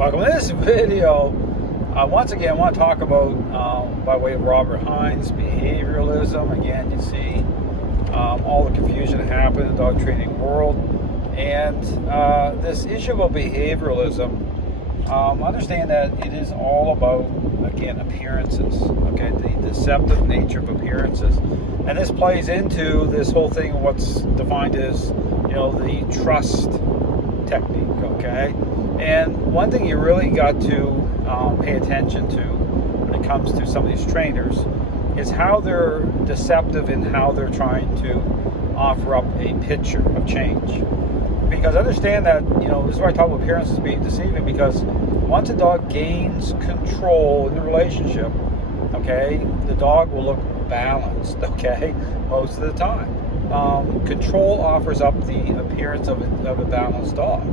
Welcome to this video. Once again, I want to talk about, by way of Robert Hines, behavioralism. Again, you see all the confusion that happened in the dog training world. And this issue about behavioralism, understand that it is all about, again, appearances. Okay, the deceptive nature of appearances. And this plays into this whole thing of what's defined as, the trust technique, okay? And one thing you really got to pay attention to when it comes to some of these trainers is how they're deceptive in how they're trying to offer up a picture of change. Because understand that, this is why I talk about appearances being deceiving, because once a dog gains control in the relationship, okay, the dog will look balanced, okay, most of the time. Control offers up the appearance of a balanced dog.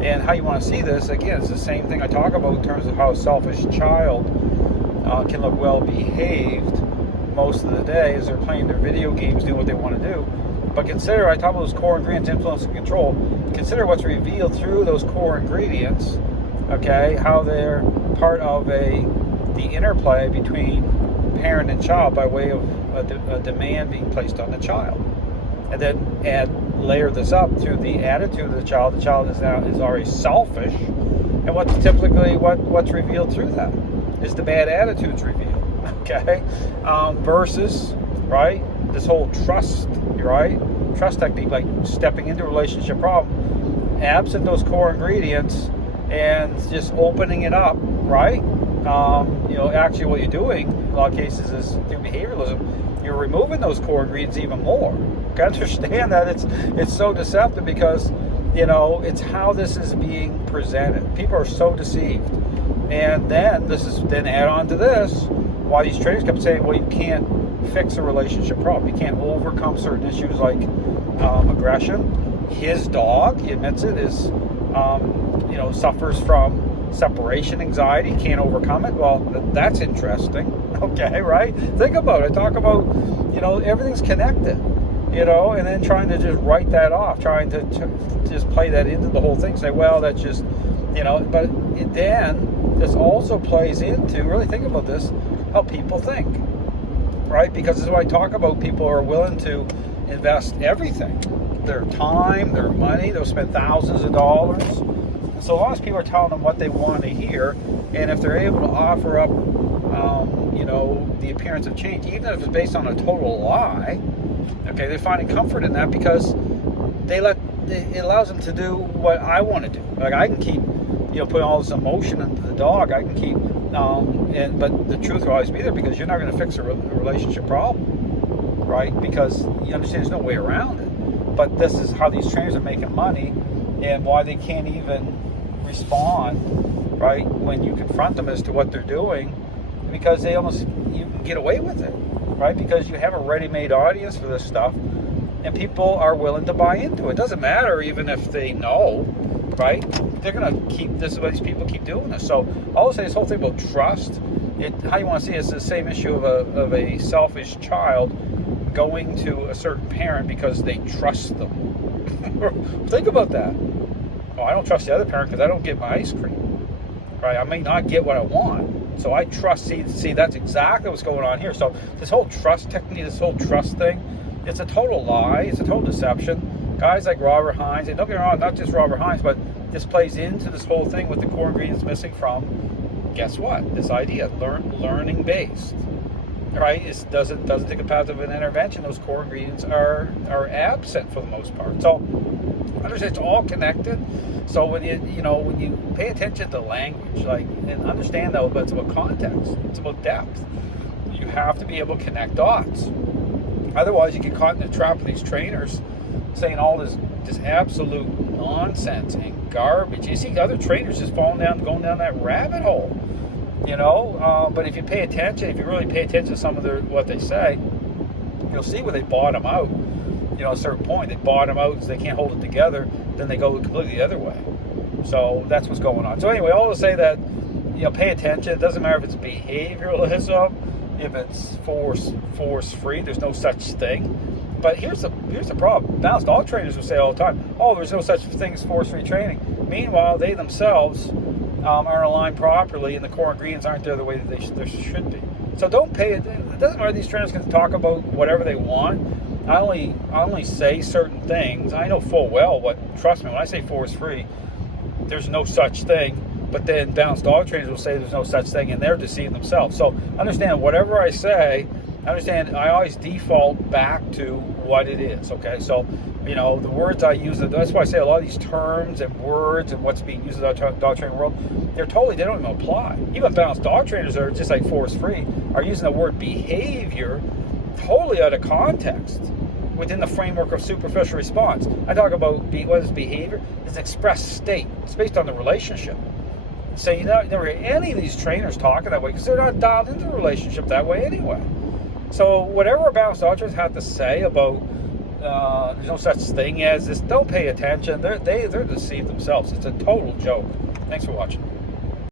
And how you want to see this, again, it's the same thing I talk about in terms of how a selfish child can look well behaved most of the day as they're playing their video games, doing what they want to do. But consider, I talk about those core ingredients, influence and control. Consider what's revealed through those core ingredients, okay, how they're part of the interplay between parent and child by way of a demand being placed on the child. And then layer this up through the attitude of the child. The child is already selfish, and what's revealed through that is the bad attitudes revealed. Okay, versus this whole trust technique, like stepping into a relationship problem, absent those core ingredients, and just opening it up. Actually, what you're doing in a lot of cases is through behavioralism, you're removing those core ingredients even more. Understand that it's so deceptive because it's how this is being presented. People are so deceived, and then add on to this why these trainers kept saying, well, you can't fix a relationship problem, you can't overcome certain issues like aggression. His dog, he admits it, is suffers from separation anxiety, can't overcome it. Well, that's interesting. Okay, right? Think about it. Talk about everything's connected. And then trying to just write that off, trying to just play that into the whole thing, say, well, that's just, but then this also plays into, really think about this, how people think, right? Because this is what I talk about. People are willing to invest everything, their time, their money, they'll spend thousands of dollars. And so long as people are telling them what they want to hear, and if they're able to offer up, the appearance of change, even if it's based on a total lie, okay, they're finding comfort in that because it allows them to do what I want to do. Like I can keep, putting all this emotion into the dog. I can keep, but the truth will always be there because you're not going to fix a relationship problem, right? Because you understand there's no way around it. But this is how these trainers are making money, and why they can't even respond, right, when you confront them as to what they're doing, because you can get away with it. Right? Because you have a ready-made audience for this stuff, and people are willing to buy into it. It doesn't matter even if they know, right? They're going to keep this. These people keep doing this. So I always say this whole thing about trust. How you want to see it is the same issue of a selfish child going to a certain parent because they trust them. Think about that. Oh, I don't trust the other parent because I don't get my ice cream. Right? I may not get what I want. So I trust, see, that's exactly what's going on here. So this whole trust technique, this whole trust thing, it's a total lie. It's a total deception. Guys like Robert Hines, and don't get me wrong, not just Robert Hines, but this plays into this whole thing with the core ingredients missing from, guess what? This idea, learning based, right? It doesn't take a path of an intervention. Those core ingredients are absent for the most part. So understand it's all connected. So when you pay attention to language, and understand though, but it's about context, it's about depth. You have to be able to connect dots. Otherwise, you get caught in the trap of these trainers saying all this absolute nonsense and garbage. You see other trainers just going down that rabbit hole. But if you pay attention, if you really pay attention to some of what they say, you'll see where they bottom out. At a certain point, they bottom out because they can't hold it together. Then they go completely the other way. So that's what's going on. So anyway, all to say that, pay attention. It doesn't matter if it's behavioralism, if it's force-free. There's no such thing. But here's the problem. Balanced dog trainers will say all the time, oh, there's no such thing as force-free training. Meanwhile, they themselves aren't aligned properly, and the core ingredients aren't there the way that they should be. So don't pay it. It doesn't matter. These trainers can talk about whatever they want. I only say certain things. I know full well what. Trust me, when I say force free, there's no such thing. But then balanced dog trainers will say there's no such thing, and they're deceiving themselves. So understand, whatever I say, I always default back to what it is. Okay, so the words I use. That's why I say a lot of these terms and words and what's being used in the dog training world, they don't even apply. Even balanced dog trainers are just like force free are using the word behavior totally out of context within the framework of superficial response. I talk about what is behavior? It's an expressed state. It's based on the relationship. So you never hear any of these trainers talking that way because they're not dialed into the relationship that way anyway. So whatever a balanced dog trainers have to say about there's no such thing as this, don't pay attention. They're deceived themselves. It's a total joke. Thanks for watching.